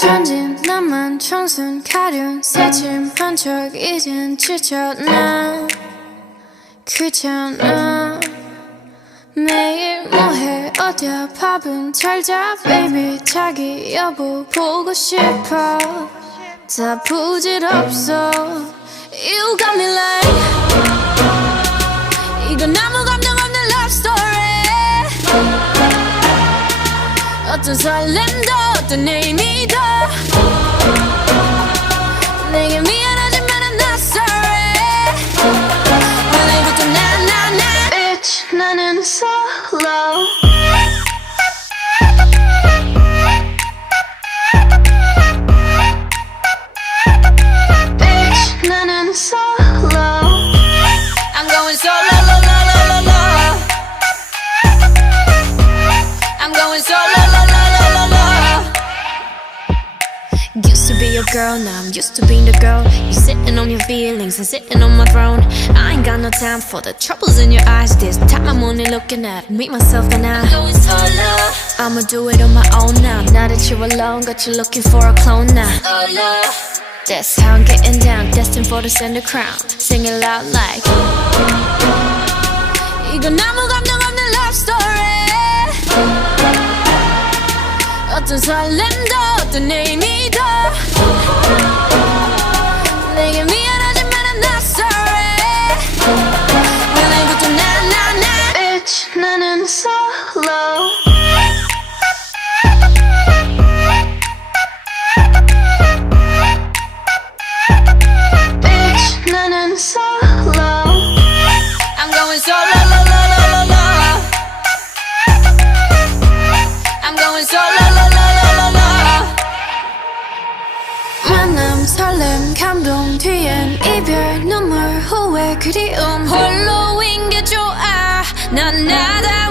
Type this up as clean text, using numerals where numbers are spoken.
천진 나만 청순 가련 새침한 척 이젠 지쳤나 귀찮아 매일 뭐해 어디야 밥은 잘자 baby 자기 여보 보고 싶어 다 부질없어 You got me like 이건 아무 감정 없는 love story 어떤 설렘도 어떤 의미도 내게 미안하지만 I'm not sorry 오늘부터 나 Bitch 나는 solo Bitch 나는 solo I'm going solo lo, lo, lo, lo, lo. I'm going solo lo, lo, lo, lo, lo. Used to be your girl, now I'm used to being the girl. You sitting on your feelings and sitting on my throne. I ain't got no time for the troubles in your eyes. This time I'm only looking at me, myself and I. I'ma do it on my own now. Now that you're alone, got you looking for a clone now. That's how I'm getting down, destined for the center crown. Sing it loud like 이건 아무 감정 없는 love story 어떤 설렘도 어떤 의미도 내게 미안하지만 I'm not sorry 오늘부터 나 Bitch 나는 solo Bitch 나는 solo I'm going solo lo, lo, lo, lo, lo. I'm going solo lo, lo, lo, lo, lo. 만남 설렘 감동 뒤엔 이별 눈물 후회 그리움 홀로인 게 좋아 난 나다